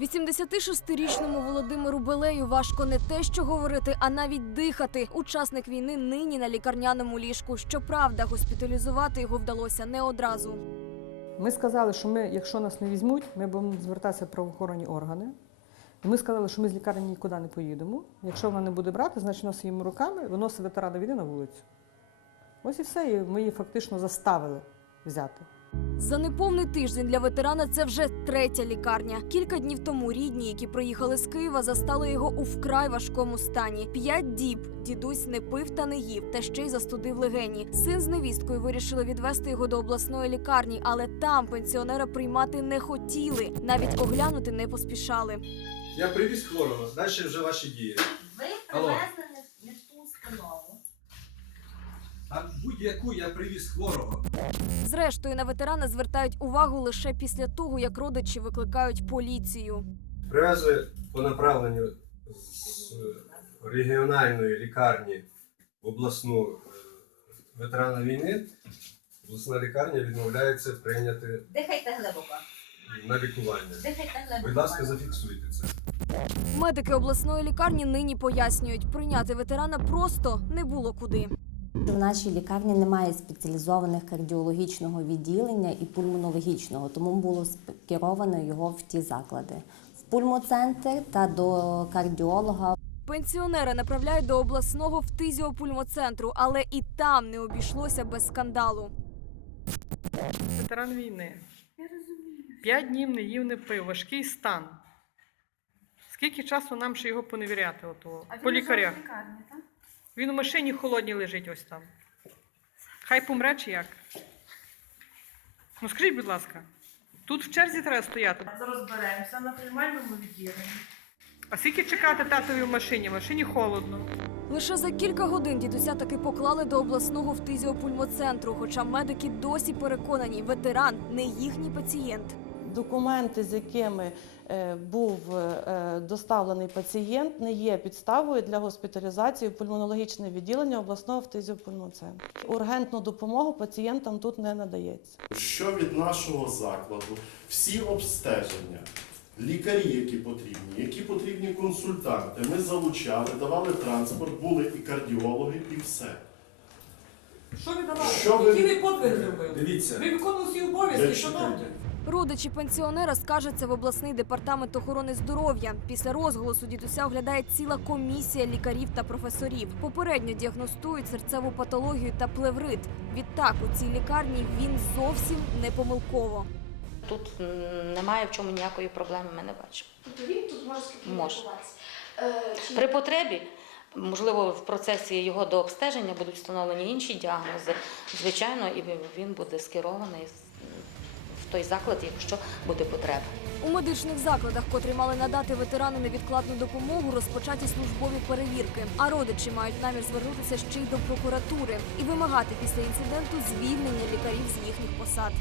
86-річному Володимиру Белею важко не те, що говорити, а навіть дихати. Учасник війни нині на лікарняному ліжку. Щоправда, госпіталізувати його вдалося не одразу. Ми сказали, що ми, якщо нас не візьмуть, ми будемо звертатися в правоохоронні органи. Ми сказали, що ми з лікарні нікуди не поїдемо. Якщо вона не буде брати, значить вона своїми руками виносить ветерана війни на вулицю. Ось і все. І ми її фактично заставили взяти. За неповний тиждень для ветерана це вже третя лікарня. Кілька днів тому рідні, які приїхали з Києва, застали його у вкрай важкому стані. П'ять діб дідусь не пив та не їв, та ще й застудив легені. Син з невісткою вирішили відвести його до обласної лікарні, але там пенсіонера приймати не хотіли, навіть оглянути не поспішали. Я привіз хворого, далі вже ваші дії. Ви Алло. привезли не, не в ту установу. А будь-яку я привіз хворого. Зрештою, на ветерана звертають увагу лише після того, як родичі викликають поліцію. Привезли по направленню з регіональної лікарні в обласну е, ветерана війни. Обласна лікарня відмовляється прийняти Дихайте глибоко. на лікування. Дихайте глибоко. Будь ласка, зафіксуйте це. Медики обласної лікарні нині пояснюють, прийняти ветерана просто не було куди. В нашій лікарні немає спеціалізованих кардіологічного відділення і пульмонологічного, тому було скеровано його в ті заклади в пульмоцентр та до кардіолога. Пенсіонера направляють до обласного фтизіопульмоцентру, але і там не обійшлося без скандалу. Ветеран війни. Я розумію. П'ять днів не їв, не пив, важкий стан. Скільки часу нам ще його поневіряти ото, по лікарях? Він у машині холодній лежить ось там. Хай помре чи як? Ну скажіть, будь ласка, тут в черзі треба стояти. Розберемося на приймальному відділенні. А скільки чекати татові в машині? В машині холодно. Лише за кілька годин дідуся таки поклали до обласного фтизіопульмоцентру, хоча медики досі переконані, ветеран не їхній пацієнт. Документи, з якими е, був е, доставлений пацієнт, не є підставою для госпіталізації в пульмонологічне відділення обласного фтизіопульмоцентру. Ургентну допомогу пацієнтам тут не надається. Що від нашого закладу, всі обстеження, лікарі, які потрібні, які потрібні консультанти, ми залучали, давали транспорт, були і кардіологи, і все. Що ви давали? Що ви- Які ви подвиг зробили? Дивіться. Ви виконували свої обов'язки, шановні. Родичі пенсіонера скаржаться в обласний департамент охорони здоров'я. Після розголосу дідуся оглядає ціла комісія лікарів та професорів. Попередньо діагностують серцеву патологію та плеврит. Відтак у цій лікарні він зовсім не помилково. Тут немає в чому ніякої проблеми, ми не бачимо. Він тут може. Е, При потребі, можливо, в процесі його дообстеження будуть встановлені інші діагнози. Звичайно, і він буде скерований той заклад, якщо буде потреба. У медичних закладах, котрі мали надати ветерану невідкладну допомогу, розпочаті службові перевірки. А родичі мають намір звернутися ще й до прокуратури і вимагати після інциденту звільнення лікарів з їхніх посад.